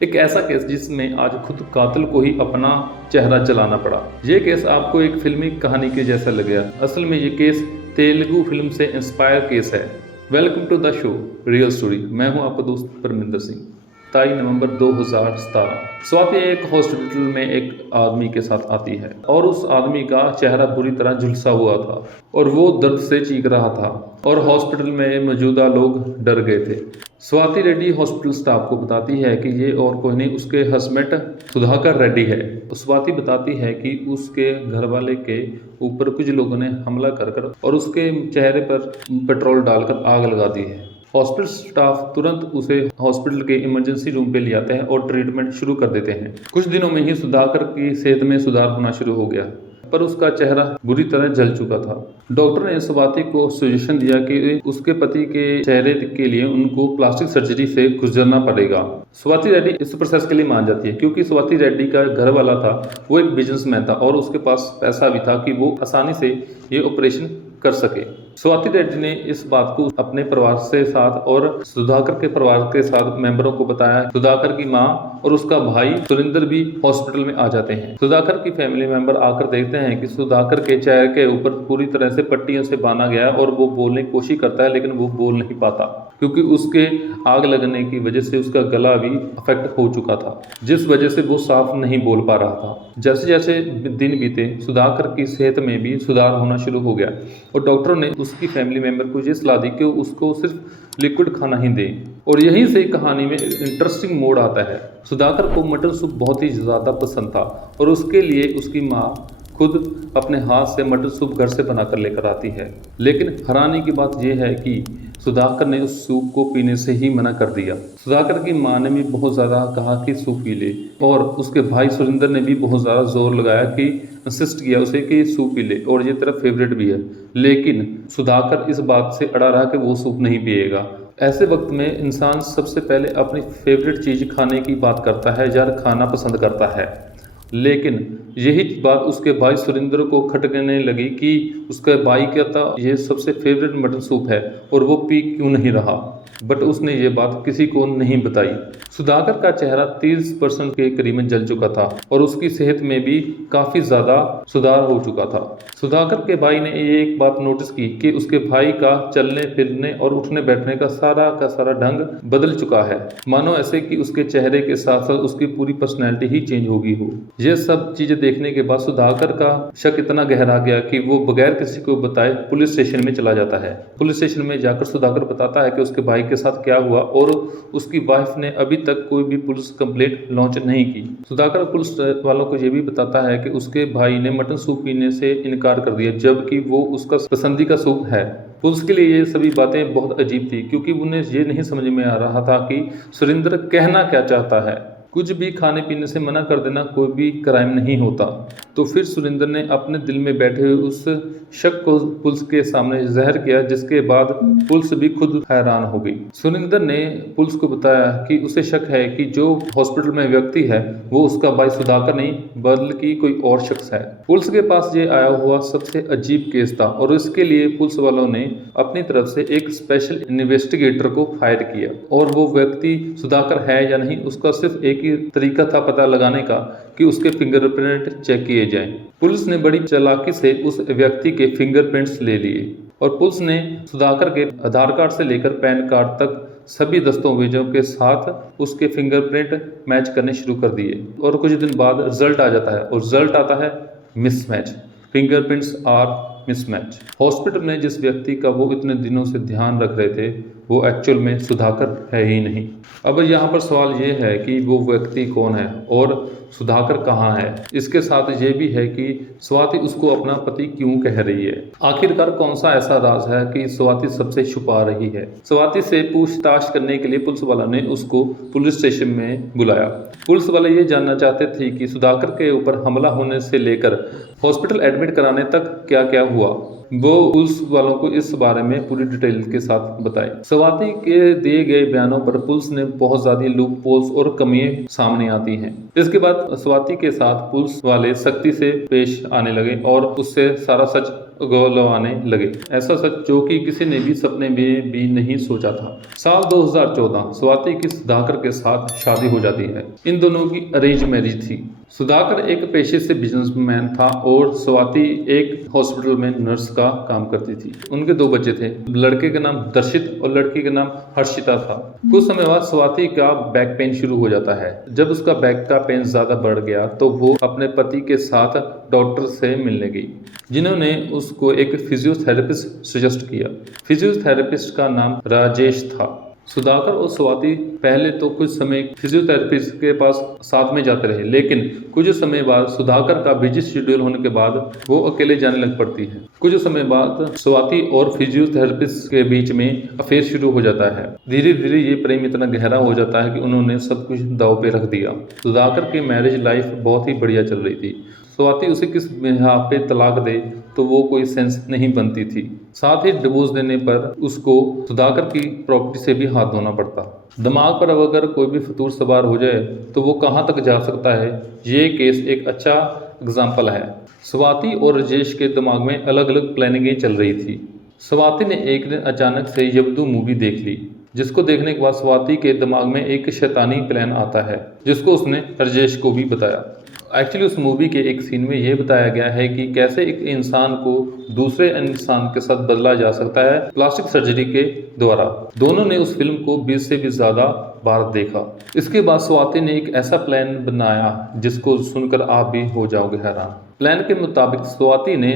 एक ऐसा केस जिसमें आज खुद कातिल को ही अपना चेहरा जलाना पड़ा। ये केस आपको एक फिल्मी कहानी के जैसा लग गया। असल में ये केस तेलुगु फिल्म से इंस्पायर केस है। Welcome to the show real story. मैं हूं आपका दोस्त परमिंदर सिंह। 23 नवंबर 2017 स्वाति एक हॉस्पिटल में एक आदमी के साथ आती है और उस आदमी का चेहरा बुरी तरह झुलसा हुआ था और वो दर्द से चीख रहा था और हॉस्पिटल में मौजूदा लोग डर गए थे। स्वाति रेड्डी हॉस्पिटल स्टाफ को बताती है कि ये और कोई नहीं उसके हस्बैंड सुधाकर रेड्डी है। स्वाति बताती है कि उसके घरवाले के ऊपर कुछ लोगों ने हमला कर और उसके चेहरे पर पेट्रोल डालकर आग लगा दी है। हॉस्पिटल स्टाफ तुरंत उसे हॉस्पिटल के इमरजेंसी रूम पे ले आते हैं और ट्रीटमेंट शुरू कर देते हैं। कुछ दिनों में ही सुधाकर की सेहत में सुधार होना शुरू हो गया, पर उसका चेहरा बुरी तरह जल चुका था। डॉक्टर ने स्वाति को सजेशन दिया कि उसके पति के चेहरे के लिए उनको प्लास्टिक सर्जरी से गुजरना पड़ेगा। स्वाति रेड्डी इस प्रोसेस के लिए मान जाती है क्योंकि स्वाति रेड्डी का घर वाला था, वो एक बिजनेसमैन था और उसके पास पैसा भी था कि वो आसानी से ये ऑपरेशन कर सके। स्वाति रेड्डी ने इस बात को अपने परिवार से साथ और सुधाकर के परिवार के साथ मेंबरों को बताया। सुधाकर की माँ और उसका भाई सुरेंद्र भी हॉस्पिटल में आ जाते हैं। सुधाकर की फैमिली मेंबर आकर देखते हैं कि सुधाकर के चेहरे के ऊपर पूरी तरह से पट्टियों से बांधा गया है और वो बोलने की कोशिश करता है लेकिन वो बोल नहीं पाता क्योंकि उसके आग लगने की वजह से उसका गला भी अफेक्ट हो चुका था, जिस वजह से वो साफ नहीं बोल पा रहा था। जैसे जैसे दिन बीते सुधाकर की सेहत में भी सुधार होना शुरू हो गया और डॉक्टरों ने उसकी फैमिली मेंबर को ये सलाह दी कि उसको सिर्फ लिक्विड खाना ही दें। और यहीं से कहानी में इंटरेस्टिंग मोड़ आता है। सुधाकर को मटन सूप बहुत ही ज़्यादा पसंद था और उसके लिए उसकी माँ खुद अपने हाथ से मटन सूप घर से बनाकर लेकर आती है। लेकिन हैरानी की बात यह है कि सुधाकर ने उस सूप को पीने से ही मना कर दिया। सुधाकर की माँ ने भी बहुत ज़्यादा कहा कि सूप पी ले और उसके भाई सुरेंद्र ने भी बहुत ज़्यादा जोर लगाया कि इंसिस्ट किया उसे कि सूप पी ले और ये तेरा फेवरेट भी है। लेकिन सुधाकर इस बात से अड़ा रहा कि वो सूप नहीं पिएगा। ऐसे वक्त में इंसान सबसे पहले अपनी फेवरेट चीज़ खाने की बात करता है या खाना पसंद करता है। लेकिन यही बात उसके भाई सुरेंद्र को खटकने लगी कि उसका भाई कहता ये सबसे फेवरेट मटन सूप है और वो पी क्यों नहीं रहा, बट उसने ये बात किसी को नहीं बताई। सुधाकर का चेहरा 30% के करीब जल चुका था और उसकी सेहत में भी काफ़ी ज़्यादा सुधार हो चुका था। सुधाकर के भाई ने ये एक बात नोटिस की कि उसके भाई का चलने फिरने और उठने बैठने का सारा ढंग बदल चुका है, मानो ऐसे कि उसके चेहरे के साथ साथ उसकी पूरी पर्सनैलिटी ही चेंज हो गई हो। ये सब चीज़ें देखने के बाद सुधाकर का शक इतना गहरा गया कि वो बगैर किसी को बताए पुलिस स्टेशन में चला जाता है। पुलिस स्टेशन में जाकर सुधाकर बताता है कि उसके भाई के साथ क्या हुआ और उसकी वाइफ ने अभी तक कोई भी पुलिस कंप्लेंट लॉन्च नहीं की। सुधाकर पुलिस वालों को यह भी बताता है कि उसके भाई ने मटन सूप पीने से इनकार कर दिया जबकि वो उसका पसंदीदा सूप है। पुलिस के लिए ये सभी बातें बहुत अजीब थी क्योंकि उन्हें ये नहीं समझ में आ रहा था कि सुरेंद्र कहना क्या चाहता है। कुछ भी खाने पीने से मना कर देना कोई भी क्राइम नहीं होता। तो फिर सुरेंद्र ने अपने दिल में बैठे हुए उस शक को पुलिस के सामने ज़ाहिर किया, जिसके बाद पुलिस भी खुद हैरान हो गई। सुरेंद्र ने पुलिस को बताया कि उसे शक है कि जो हॉस्पिटल में व्यक्ति है वो उसका भाई सुधाकर नहीं बल्कि कोई और शख्स है। पुलिस के पास ये आया हुआ सबसे अजीब केस था और इसके लिए पुलिस वालों ने अपनी तरफ से एक स्पेशल इन्वेस्टिगेटर को हायर किया और वो व्यक्ति सुधाकर है या नहीं उसका सिर्फ एक ही तरीका था पता लगाने का कि उसके फिंगरप्रिंट चेक किए जाएं। पुलिस ने बड़ी चालाकी से उस व्यक्ति के फिंगरप्रिंट्स ले लिए और पुलिस ने सुधाकर के आधार कार्ड से लेकर पैन कार्ड तक सभी दस्तावेजों के साथ उसके फिंगरप्रिंट मैच करने शुरू कर दिए और कुछ दिन बाद रिजल्ट आ जाता है और रिजल्ट आता है mismatch. Fingerprints are mismatch. Hospital में जिस व्यक्ति का वो इतने दिनों से ध्यान रख रहे थे वो एक्चुअल में सुधाकर है ही नहीं। अब यहाँ पर सवाल ये है कि वो व्यक्ति कौन है और सुधाकर कहाँ है। इसके साथ ये भी है कि स्वाति उसको अपना पति क्यों कह रही है। आखिरकार कौन सा ऐसा राज है कि स्वाति सबसे छुपा रही है। स्वाति से पूछताछ करने के लिए पुलिस वाला ने उसको पुलिस स्टेशन में बुलाया। पुलिस वाले ये जानना चाहते थे कि सुधाकर के ऊपर हमला होने से लेकर हॉस्पिटल एडमिट कराने तक क्या क्या हुआ। वो पुलिस वालों को इस बारे में पूरी डिटेल के साथ बताए। स्वाति के दिए गए बयानों पर पुलिस ने बहुत ज्यादा लूप होल्स और कमियां सामने आती हैं। इसके बाद स्वाति के साथ पुलिस वाले सख्ती से पेश आने लगे और उससे सारा सच उगलवाने लगे। ऐसा सच जो कि किसी ने भी सपने में भी नहीं सोचा था। साल 2014 स्वाति की सुधाकर के साथ शादी हो जाती है। इन दोनों की अरेंज मैरिज थी। सुधाकर एक पेशे से बिजनेसमैन था और स्वाति एक हॉस्पिटल में नर्स का काम करती थी। उनके 2 बच्चे थे, लड़के का नाम दर्शित और लड़की का नाम हर्षिता था। कुछ समय बाद स्वाति का बैक पेन शुरू हो जाता है। जब उसका बैक का पेन ज्यादा बढ़ गया तो वो अपने पति के साथ डॉक्टर से मिलने गई, जिन्होंने उसको एक फिजियोथेरेपिस्ट सजेस्ट किया। फिजियोथेरेपिस्ट का नाम राजेश था। सुधाकर और स्वाति पहले तो कुछ समय फिजियोथेरेपिस्ट के पास साथ में जाते रहे, लेकिन कुछ समय बाद सुधाकर का बिजी शेड्यूल होने के बाद वो अकेले जाने लग पड़ती है। कुछ समय बाद स्वाति और फिजियोथेरेपिस्ट के बीच में अफेयर शुरू हो जाता है। धीरे धीरे ये प्रेम इतना गहरा हो जाता है कि उन्होंने सब कुछ दांव पे रख दिया। सुधाकर की मैरिज लाइफ बहुत ही बढ़िया चल रही थी। स्वाति उसे किस बिहाफ पे तलाक दे तो वो कोई सेंस नहीं बनती थी। साथ ही डिवोर्स देने पर उसको सुधाकर की प्रॉपर्टी से भी हाथ धोना पड़ता। दिमाग पर अब अगर कोई भी फतूर सवार हो जाए तो वो कहाँ तक जा सकता है, ये केस एक अच्छा एग्जाम्पल है। स्वाति और राजेश के दिमाग में अलग अलग प्लानिंगें चल रही थी। स्वाति ने एक दिन अचानक से यब्दू मूवी देख ली, जिसको देखने के बाद स्वाति के दिमाग में एक शैतानी प्लान आता है, जिसको उसने राजेश को भी बताया। एक्चुअली उस मूवी के एक सीन में यह बताया गया है कि कैसे एक इंसान को दूसरे इंसान के साथ बदला जा सकता है प्लास्टिक सर्जरी के द्वारा। दोनों ने उस फिल्म को 20 से भी ज्यादा बार देखा। इसके बाद स्वाति ने एक ऐसा प्लान बनाया जिसको सुनकर आप भी हो जाओगे हैरान। प्लान के मुताबिक स्वाति ने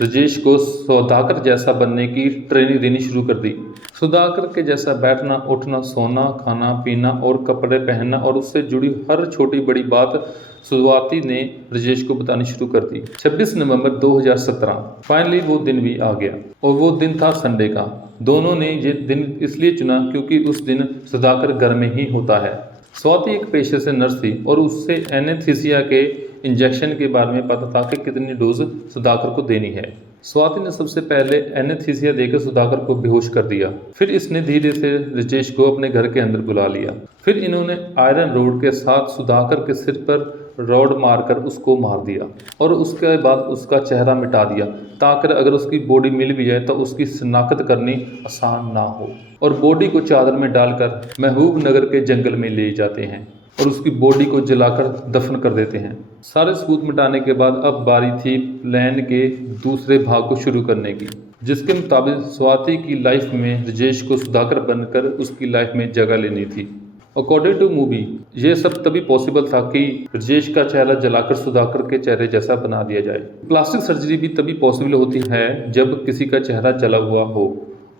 राजेश को सुधाकर जैसा बनने की ट्रेनिंग देनी शुरू कर दी। सुधाकर के जैसा बैठना, उठना, सोना, खाना पीना और कपड़े पहनना और उससे जुड़ी हर छोटी बड़ी बात स्वाति ने राजेश को बतानी शुरू कर दी। 26 नवंबर 2017 फाइनली वो दिन भी आ गया और वो दिन था संडे का। दोनों ने ये दिन इसलिए चुना क्योंकि उस दिन सुधाकर घर में ही होता है। स्वाति एक पेशे से नर्स थी और उससे एनेस्थीसिया के इंजेक्शन के बारे में पता था कि कितनी डोज सुधाकर को देनी है। स्वाति ने सबसे पहले एनेस्थीसिया देकर सुधाकर को बेहोश कर दिया। फिर इसने धीरे से राजेश को अपने घर के अंदर बुला लिया। फिर इन्होंने आयरन रोड के साथ सुधाकर के सिर पर रॉड मारकर उसको मार दिया और उसके बाद उसका चेहरा मिटा दिया, ताकि अगर उसकी बॉडी मिल भी जाए तो उसकी शिनाख्त करनी आसान ना हो। और बॉडी को चादर में डालकर महबूब नगर के जंगल में ले जाते हैं और उसकी बॉडी को जलाकर दफन कर देते हैं। सारे सबूत मिटाने के बाद अब बारी थी प्लान के दूसरे भाग को शुरू करने की, जिसके मुताबिक स्वाति की लाइफ में राजेश को सुधाकर बनकर उसकी लाइफ में जगह लेनी थी। अकॉर्डिंग टू मूवी ये सब तभी पॉसिबल था कि राजेश का चेहरा जलाकर सुधाकर के चेहरे जैसा बना दिया जाए। प्लास्टिक सर्जरी भी तभी पॉसिबल होती है जब किसी का चेहरा जला हुआ हो,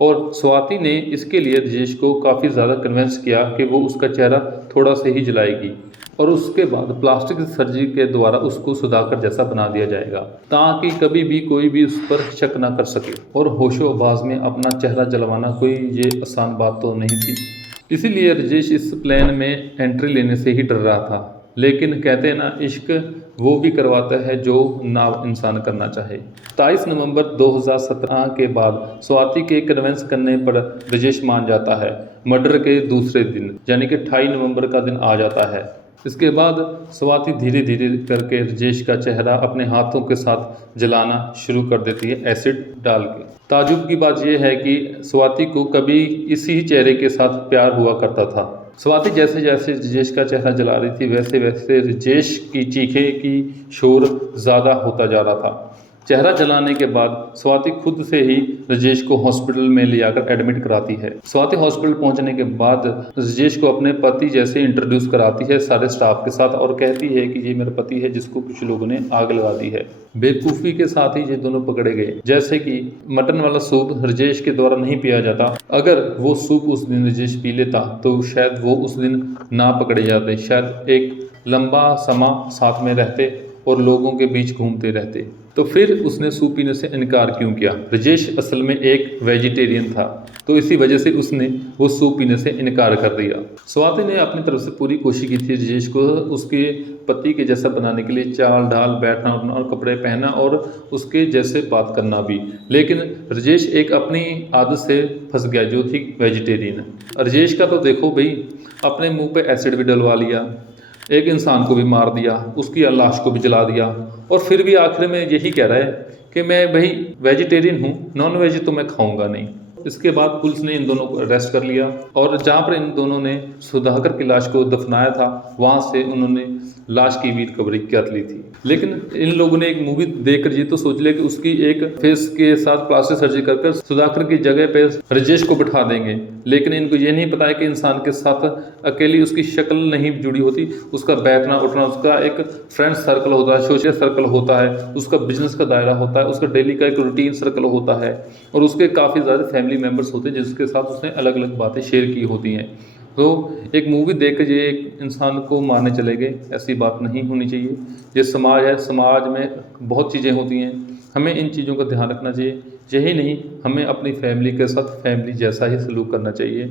और स्वाति ने इसके लिए राजेश को काफ़ी ज़्यादा कन्विंस किया कि वो उसका चेहरा थोड़ा से ही जलाएगी और उसके बाद प्लास्टिक सर्जरी के द्वारा उसको सुधाकर जैसा बना दिया जाएगा, ताकि कभी भी कोई भी उस पर शक ना कर सके। और होशो आवाज में अपना चेहरा जलवाना कोई ये आसान बात तो नहीं थी। इसीलिए राजेश इस प्लान में एंट्री लेने से ही डर रहा था। लेकिन कहते हैं ना, इश्क वो भी करवाता है जो ना इंसान करना चाहे। 23 नवंबर 2017 के बाद स्वाति के कन्विंस करने पर राजेश मान जाता है। मर्डर के दूसरे दिन यानी कि 28 नवंबर का दिन आ जाता है। इसके बाद स्वाति धीरे धीरे करके राजेश का चेहरा अपने हाथों के साथ जलाना शुरू कर देती है, एसिड डाल के। ताजुब की बात यह है कि स्वाति को कभी इसी चेहरे के साथ प्यार हुआ करता था। स्वाति जैसे जैसे राजेश का चेहरा जला रही थी वैसे वैसे राजेश की चीखे की शोर ज़्यादा होता जा रहा था। चेहरा जलाने के बाद स्वाति खुद से ही राजेश को हॉस्पिटल में ले जाकर एडमिट कराती है। स्वाति हॉस्पिटल पहुंचने के बाद राजेश को अपने पति जैसे इंट्रोड्यूस कराती है सारे स्टाफ के साथ और कहती है कि ये मेरा पति है जिसको कुछ लोगों ने आग लगा दी है। बेवकूफ़ी के साथ ही ये दोनों पकड़े गए। जैसे कि मटन वाला सूप राजेश के द्वारा नहीं पिया जाता, अगर वो सूप उस दिन राजेश पी लेता तो शायद वो उस दिन ना पकड़े जाते, शायद एक लंबा समा साथ में रहते और लोगों के बीच घूमते रहते। तो फिर उसने सूप पीने से इनकार क्यों किया? राजेश असल में एक वेजिटेरियन था, तो इसी वजह से उसने वो सूप पीने से इनकार कर दिया। स्वाति ने अपनी तरफ से पूरी कोशिश की थी राजेश को उसके पति के जैसा बनाने के लिए, चाल ढाल, बैठना उठना और कपड़े पहनना और उसके जैसे बात करना भी, लेकिन राजेश एक अपनी आदत से फंस गया जो थी वेजिटेरियन। राजेश का तो देखो भाई, अपने मुंह पे एसिड भी डलवा लिया, एक इंसान को भी मार दिया, उसकी लाश को भी जला दिया और फिर भी आखिर में यही कह रहा है कि मैं भाई वेजिटेरियन हूँ, नॉन वेज तो मैं खाऊंगा नहीं। इसके बाद पुलिस ने इन दोनों को अरेस्ट कर लिया और जहाँ पर इन दोनों ने सुधाकर की लाश को दफनाया था वहाँ से उन्होंने लाश की भी रिकवरी कर ली थी। लेकिन इन लोगों ने एक मूवी देखकर ये तो सोच लिया कि उसकी एक फेस के साथ प्लास्टिक सर्जरी कर सुधाकर की जगह पे ब्रजेश को बिठा देंगे, लेकिन इनको ये नहीं पता है कि इंसान के साथ अकेली उसकी शक्ल नहीं जुड़ी होती, उसका बैठना उठना, उसका एक फ्रेंड सर्कल होता है, सोशल सर्कल होता है, उसका बिजनेस का दायरा होता है, उसका डेली का एक रूटीन सर्कल होता है और उसके काफ़ी ज़्यादा फैमिली मेम्बर्स होते हैं जिसके साथ उसने अलग अलग बातें शेयर की होती हैं। तो एक मूवी देख कर ये एक इंसान को मारने चले गए, ऐसी बात नहीं होनी चाहिए। ये समाज है, समाज में बहुत चीज़ें होती हैं, हमें इन चीज़ों का ध्यान रखना चाहिए। यही नहीं, हमें अपनी फैमिली के साथ फैमिली जैसा ही सलूक करना चाहिए।